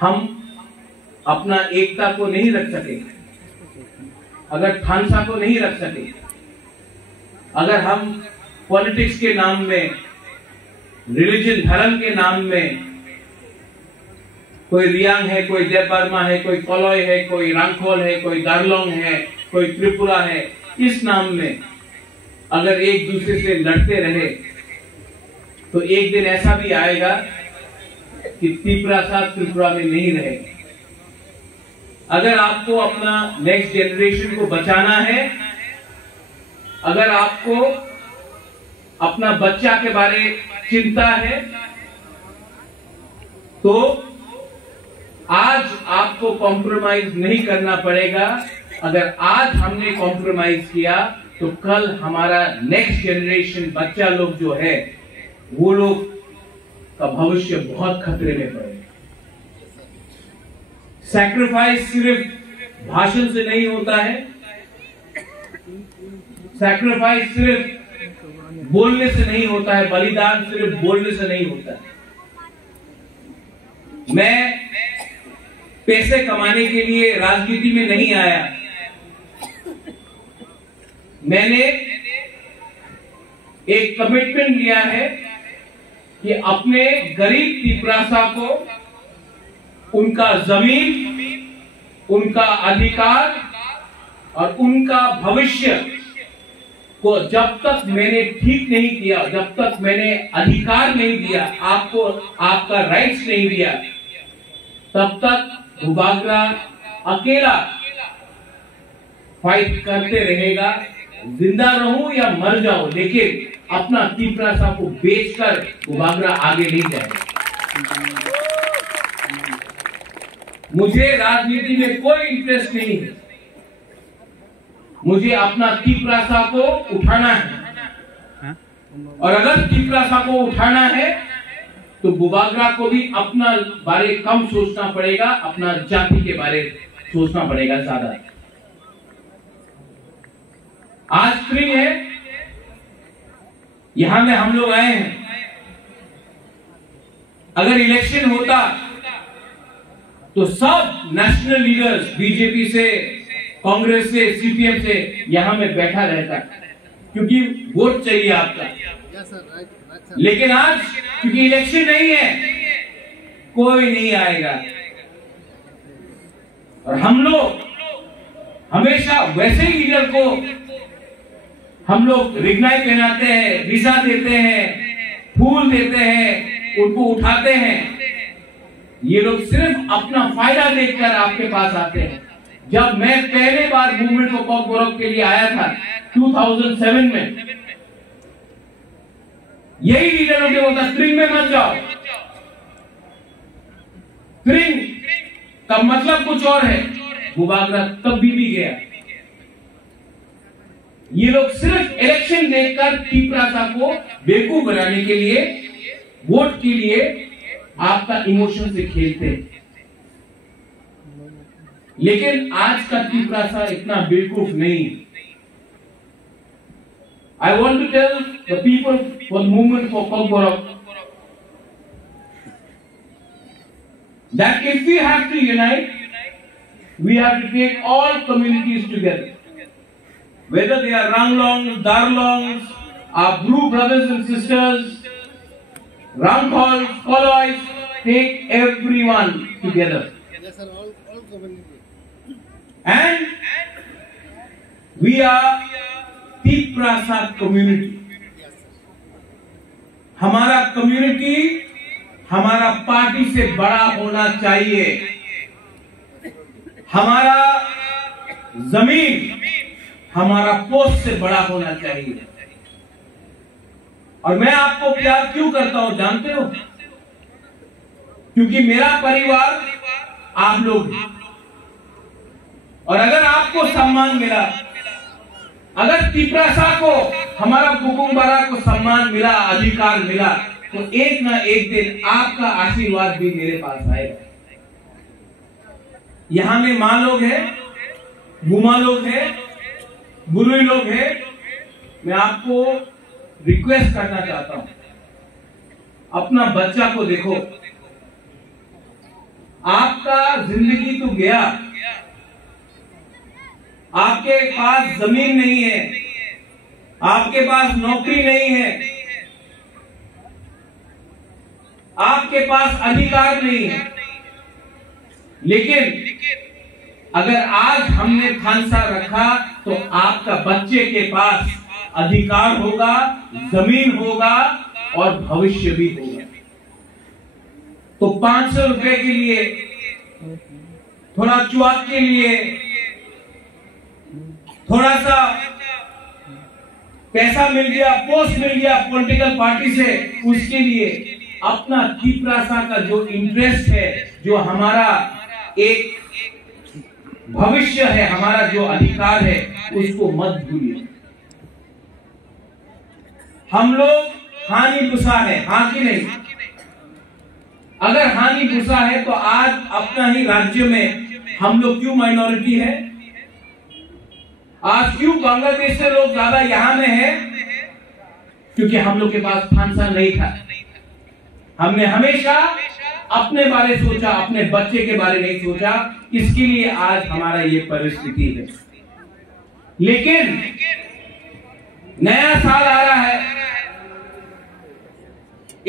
हम अपना एकता को नहीं रख सके, अगर थानसा को नहीं रख सके, अगर हम पॉलिटिक्स के नाम में, रिलीजन धर्म के नाम में, कोई रियांग है, कोई देवबर्मा है, कोई कोलोय है, कोई रांगखोल है, कोई गारलोंग है, कोई त्रिपुरा है, इस नाम में अगर एक दूसरे से लड़ते रहे तो एक दिन ऐसा भी आएगा कि त्रिपुरा में नहीं रहेगा। अगर आपको अपना नेक्स्ट जनरेशन को बचाना है, अगर आपको अपना बच्चा के बारे चिंता है, तो आज आपको कॉम्प्रोमाइज नहीं करना पड़ेगा। अगर आज हमने कॉम्प्रोमाइज किया तो कल हमारा नेक्स्ट जनरेशन बच्चा लोग जो है, वो लोग का भविष्य बहुत खतरे में पड़ेगा। सैक्रिफाइस सिर्फ भाषण से नहीं होता है, सैक्रिफाइस सिर्फ बोलने से नहीं होता है, बलिदान सिर्फ बोलने से नहीं होता है। मैं पैसे कमाने के लिए राजनीति में नहीं आया। मैंने एक कमिटमेंट लिया है कि अपने गरीब त्रिपुरा को उनका जमीन, उनका अधिकार और उनका भविष्य को जब तक मैंने ठीक नहीं किया, जब तक मैंने अधिकार नहीं दिया, आपको आपका राइट्स नहीं दिया, तब तक भूभागरा अकेला फाइट करते रहेगा। जिंदा रहूं या मर जाऊं, लेकिन अपना त्रिपुरा को बेचकर भूभागरा आगे नहीं जाएगा। मुझे राजनीति में कोई इंटरेस्ट नहीं है। मुझे अपना त्रिपुरा को उठाना है, और अगर त्रिपुरा को उठाना है तो भूभागरा को भी अपना बारे कम सोचना पड़ेगा, अपना जाति के बारे सोचना पड़ेगा ज्यादा। आज स्प्रिंग है, यहां में हम लोग आए हैं। अगर इलेक्शन होता तो सब नेशनल लीडर्स, बीजेपी से, कांग्रेस से, सीपीएम से यहां में बैठा रहता, क्योंकि वोट चाहिए आपका। लेकिन आज क्योंकि इलेक्शन नहीं है, कोई नहीं आएगा। और हम लोग हमेशा वैसे ही लीडर को हम लोग रिग्नाई पहनाते हैं, वीजा देते हैं, फूल देते हैं, उनको उठाते हैं। ये लोग सिर्फ अपना फायदा देखकर आपके पास आते हैं। जब मैं पहले बार मूवमेंट फॉर कॉकबोरॉक के लिए आया था 2007 में, यही लीडर लोग बोलता स्प्रिंग में मत जाओ। स्प्रिंग का मतलब कुछ और है। भूभागरा तब भी गया। ये लोग सिर्फ इलेक्शन देखकर त्रिपुरा को बेवकूफ बनाने के लिए, वोट के लिए आपका इमोशन से खेलते हैं। लेकिन आज का त्रिपुरा इतना बेवकूफ नहीं। I want to tell the people for the movement for Kogborok that if we have to unite, we have to take all communities together. Whether they are Ranglongs, Darlongs, our Bru brothers and sisters, Rangkhols, Kolois, take everyone together. Yes, sir, all communities. And we are Tripura community. हमारा community हमारा party से बड़ा होना चाहिए। हमारा जमीन हमारा post से बड़ा होना चाहिए। और मैं आपको प्यार क्यों करता हूं जानते हो? क्योंकि मेरा परिवार आप लोग हैं। और अगर आपको सम्मान मिला, अगर त्रिपुरा को, हमारा बुकुंबारा को सम्मान मिला, अधिकार मिला, तो एक ना एक दिन आपका आशीर्वाद भी मेरे पास आएगा। यहां में मां लोग हैं, बुमा लोग हैं, बुरुई लोग हैं। मैं आपको रिक्वेस्ट करना चाहता हूं, अपना बच्चा को देखो, आपका जिंदगी तो गया, आपके पास जमीन नहीं है, आपके पास नौकरी नहीं है, आपके पास अधिकार नहीं है। लेकिन अगर आज हमने थानसा रखा तो आपका बच्चे के पास अधिकार होगा, जमीन होगा और भविष्य भी होगा। तो 500 रुपए के लिए, थोड़ा चुआक के लिए, थोड़ा सा पैसा मिल गया, पोस्ट मिल गया पॉलिटिकल पार्टी से, उसके लिए अपना तीपरासा का जो इंटरेस्ट है, जो हमारा एक भविष्य है, हमारा जो अधिकार है, उसको मत भूलिए। हम लोग हानि गुस्सा है, हाँ कि नहीं? अगर हानि गुस्सा है तो आज अपना ही राज्य में हम लोग क्यों माइनॉरिटी है? आज क्यों बांग्लादेश से लोग ज्यादा यहां में है? क्योंकि हम लोग के पास थानसा नहीं था। हमने हमेशा अपने बारे सोचा, अपने बच्चे के बारे नहीं सोचा। इसके लिए आज हमारा ये परिस्थिति है। लेकिन नया साल आ रहा है,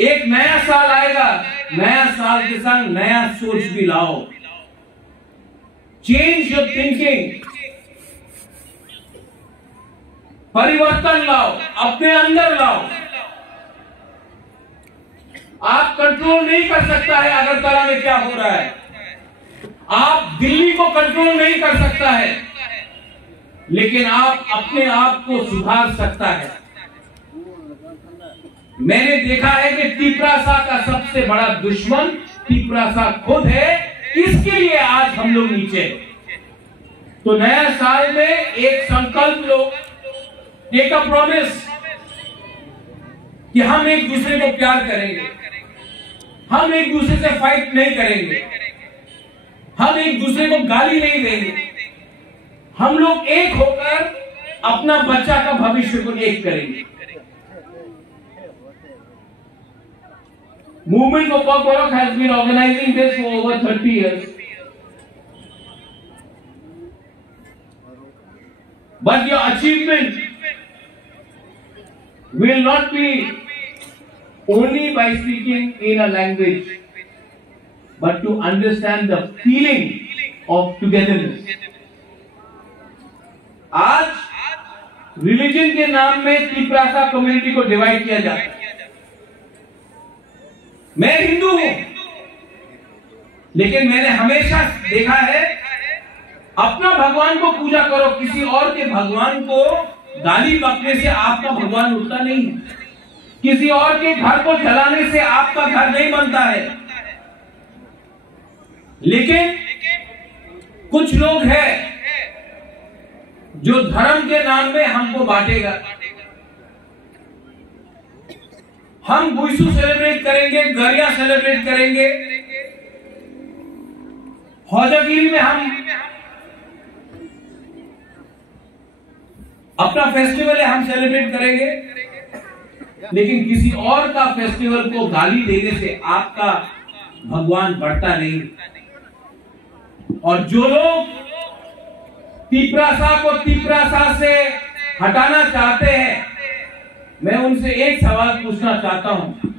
एक नया साल आएगा, नया साल के संग नया सोच भी लाओ। चेंज योर थिंकिंग, परिवर्तन लाओ, अपने अंदर लाओ। आप कंट्रोल नहीं कर सकता है अगरतला में क्या हो रहा है, आप दिल्ली को कंट्रोल नहीं कर सकता है, लेकिन आप अपने आप को सुधार सकता है। मैंने देखा है कि तीपरासा का सबसे बड़ा दुश्मन तीपरासा खुद है। इसके लिए आज हम लोग नीचे। तो नया साल में एक संकल्प लो, टेक अ प्रॉमिस कि हम एक दूसरे को प्यार करेंगे, हम एक दूसरे से फाइट नहीं करेंगे, हम एक दूसरे को गाली नहीं देंगे, हम लोग एक होकर अपना बच्चा का भविष्य को एक करेंगे। Movement for Pok has been organizing this for over 30 years. But your achievement will not be only by speaking in a language, but to understand the feeling of togetherness. आज रिलीजन के नाम में तीपरासा कम्युनिटी को divide किया जाता है। मैं हिंदू हूं, लेकिन मैंने हमेशा देखा है अपना भगवान को पूजा करो, किसी और के भगवान को गाली बकने से आपका भगवान उठता नहीं है, किसी और के घर को जलाने से आपका घर नहीं बनता है। लेकिन कुछ लोग हैं जो धर्म के नाम में हमको बांटेगा। हम बुइसू सेलिब्रेट करेंगे, गरिया सेलिब्रेट करेंगे, हौजागिरी में हम अपना फेस्टिवल है, हम सेलिब्रेट करेंगे, लेकिन किसी और का फेस्टिवल को गाली देने से आपका भगवान बढ़ता नहीं। और जो लोग तीपरासा को तीपरासा से हटाना चाहते हैं, मैं उनसे एक सवाल पूछना चाहता हूं।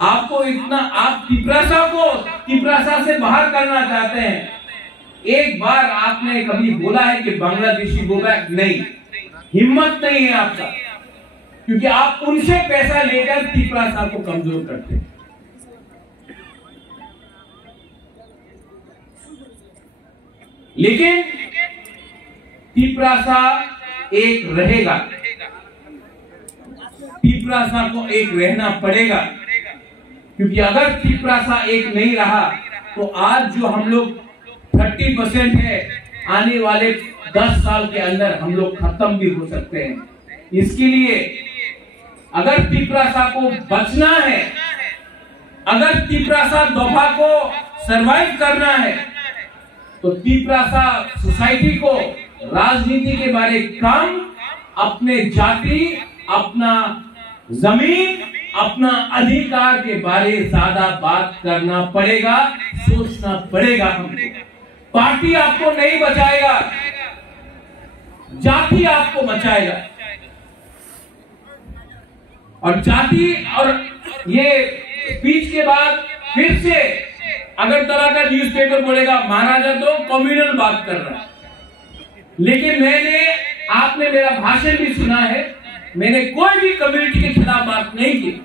आपको इतना, आप तीपरासा को तीपरासा से बाहर करना चाहते हैं, एक बार आपने कभी बोला है कि बांग्लादेशी गो बैक? नहीं, हिम्मत नहीं है आपका, क्योंकि आप उनसे पैसा लेकर तीपरासा को कमजोर करते हैं। लेकिन तीपरासा एक रहेगा, तीपरासा को एक रहना पड़ेगा, क्योंकि अगर तीपरासा एक नहीं रहा तो आज जो हम लोग 30% है, आने वाले 10 साल के अंदर हम लोग खत्म भी हो सकते हैं। इसके लिए अगर तीपरासा को बचना है, अगर तीपरासा दोफा को सरवाइव करना है, तो तीपरासा सोसाइटी को राजनीति के बारे कम, अपने जाति, अपना जमीन अपना अधिकार के बारे ज्यादा बात करना पड़ेगा, सोचना पड़ेगा। हमको पार्टी आपको नहीं बचाएगा, जाति आपको बचाएगा। और जाति और ये स्पीच के बाद फिर से अगरतला का न्यूज़पेपर बोलेगा महाराजा तो कम्युनल बात कर रहा है। लेकिन आपने मेरा भाषण भी सुना है, मैंने कोई भी कम्युनिटी के खिलाफ बात नहीं की।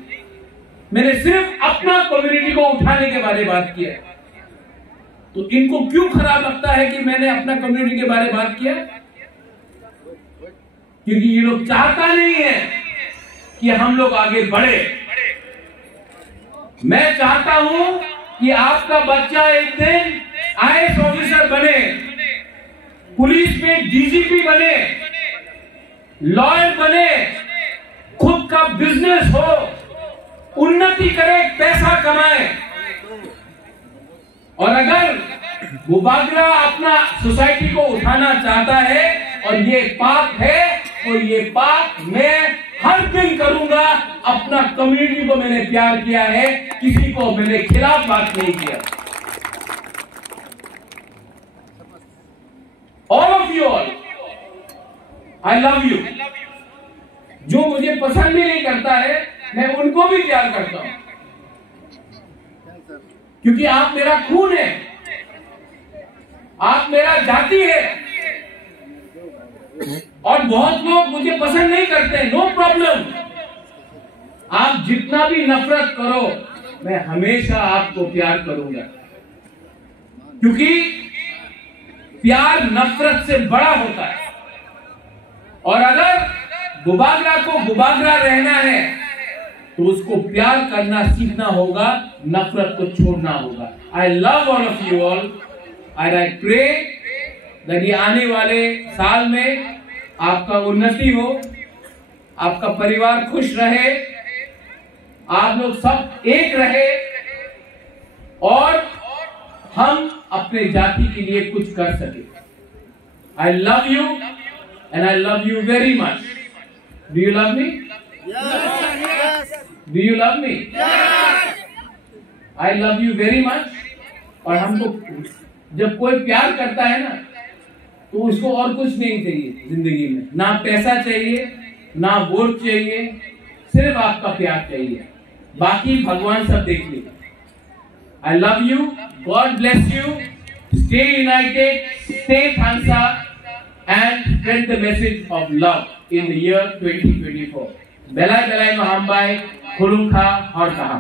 मैंने सिर्फ अपना कम्युनिटी को उठाने के बारे में बात किया। तो इनको क्यों खराब लगता है कि मैंने अपना कम्युनिटी के बारे में बात किया? क्योंकि ये लोग चाहता नहीं है कि हम लोग आगे बढ़े। मैं चाहता हूं कि आपका बच्चा एक दिन आईएएस ऑफिसर बने, पुलिस में डीजीपी बने, लॉयर बने, खुद का बिजनेस हो, उन्नति करे, पैसा कमाए। और अगर बुबागरा अपना सोसाइटी को उठाना चाहता है और ये पाप है, तो ये पाप मैं हर दिन करूंगा। अपना कम्युनिटी को मैंने प्यार किया है, किसी को मैंने खिलाफ बात नहीं किया। All of you all, I love you. जो मुझे पसंद भी नहीं करता है, मैं उनको भी प्यार करता हूं, क्योंकि आप मेरा खून है, आप मेरा जाति है। और बहुत लोग मुझे पसंद नहीं करते, नो प्रॉब्लम। आप जितना भी नफरत करो, मैं हमेशा आपको प्यार करूंगा, क्योंकि प्यार नफरत से बड़ा होता है। और अगर बुबागरा को बुबागरा रहना है, तो उसको प्यार करना सीखना होगा, नफरत को छोड़ना होगा। I love all of you all and I pray that ये आने वाले साल में आपका उन्नति हो, आपका परिवार खुश रहे, आप लोग सब एक रहे और हम अपने जाति के लिए कुछ कर सके। आई love you and I love you very much. Do you love me? Do you love me? I love you very much. और हमको जब कोई प्यार करता है ना, तो उसको और कुछ नहीं चाहिए जिंदगी में, ना पैसा चाहिए, ना वोट चाहिए, सिर्फ आपका प्यार चाहिए। बाकी भगवान सब देख लेगा। I love you, God bless you, stay united, stay थानसा and spread the message of love in the year 2024. Belai belai mahambai, khulungkha, hor kaha.